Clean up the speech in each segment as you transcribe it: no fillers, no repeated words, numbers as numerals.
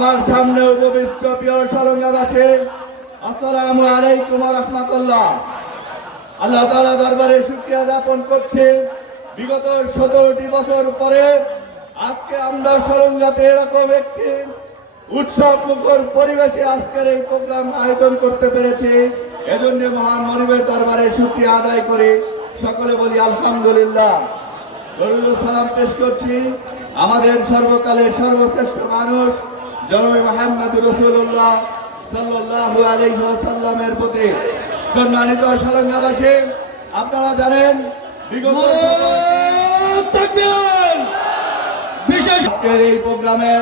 আমার সামনে উপবিষ্ট প্রিয় সলঙ্গাবাসী, আসসালামু আলাইকুম ওয়া রাহমাতুল্লাহ। আল্লাহ তাআলা দরবারে শুকরিয়া জ্ঞাপন করছি, বিগত 17টি বছর পরে আজকে আমরা সলঙ্গাতে এরকম একটি উৎসব মুখর পরিবেশে আজকের এই প্রোগ্রাম আয়োজন করতে পেরেছি। এজন্য মহান মনিবের দরবারে শুকরিয়া আদায় করি, সকলে বলি আলহামদুলিল্লাহ। দরুদ ও সালাম পেশ করছি আমাদের সর্বকালের সর্বশ্রেষ্ঠ মানুষ জনাব মুহাম্মদ রাসূলুল্লাহ সাল্লাল্লাহু আলাইহি ওয়াসাল্লামের প্রতি। সম্মানিত সলঙ্গাবাসী, আপনারা জানেন বিগত আজকের এই প্রোগ্রামে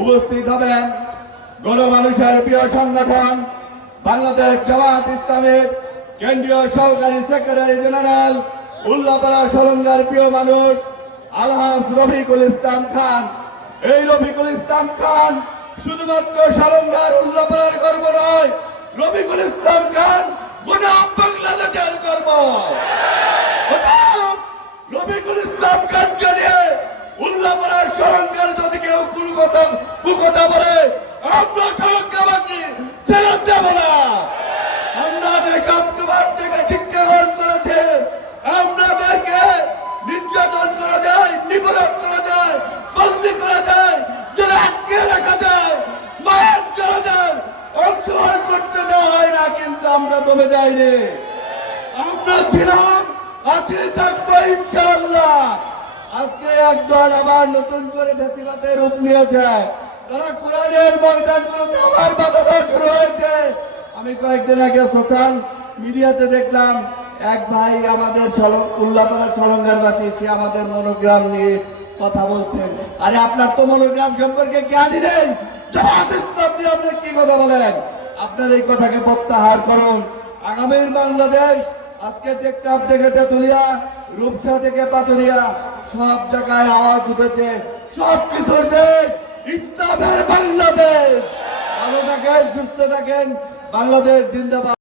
উপস্থিত হবেন গণমানুষের প্রিয় সংগঠন বাংলাদেশ জামাত ইসলামের কেন্দ্রীয় সহকারী সেক্রেটারি জেনারেল উল্লাপাড়া সলঙ্গার প্রিয় মানুষ আলহাজ রফিকুল ইসলাম খান। এই রফিকুল ইসলাম খান শুধুমাত্র সলঙ্গার উল্লাপাড়ার গর্ব নয়, রফিকুল ইসলাম খান গোটা বাংলাদেশের গর্ব। রফিকুল ইসলাম খানকে নিয়ে উল্লাপাড়ার সলঙ্গার যদি কেউ কুকথা বলে, আমরা সলঙ্গাবাসী ছেড়ে দেব না। আমরা অক্টোবর থেকে শিক্ষা গ্রহণ করেছে, আমাদেরকে নির্যাতন করা যায়, নিপীড়ন করা যায়, বন্দী করা যায়, জেলে আটকে রাখা যায়, মায়ের জনতার অংশগ্রহণ করতে দেওয়া হয় না, কিন্তু আমরা দমে যাইনি। আমরা ছিলাম, আছি, থাকবো ইনশাআল্লাহ। আজকে একদল আবার নতুন করে বেঁচে রূপ নিয়েছে, তারা কোরআনের ময়দানগুলোতে আবার বাধা দেওয়া শুরু হয়েছে। আমি কয়েকদিন আগে সোশ্যাল মিডিয়াতে দেখলাম এক ভাই আমাদের উল্লাপাড়া সলঙ্গার বাসী, সে আমাদের মনোগ্রাম নিয়ে কথা বলছেন। আরে আপনার তো মনোগ্রাম সম্পর্কে জ্ঞানই নেই, জামাত ইসলাম নিয়ে আপনি কি কথা বলেন? আপনার এই কথাকে প্রত্যাহার করুন। আগামীর বাংলাদেশ আজকে টেকনাফ থেকে তেতুলিয়া, রূপসা থেকে পাথুরিয়া, সব জায়গায় আওয়াজ উঠেছে, সব কিছুর দেশ ইসলামের বাংলাদেশ। ভালো থাকেন, সুস্থ থাকেন, বাংলাদেশ জিন্দাবাদ।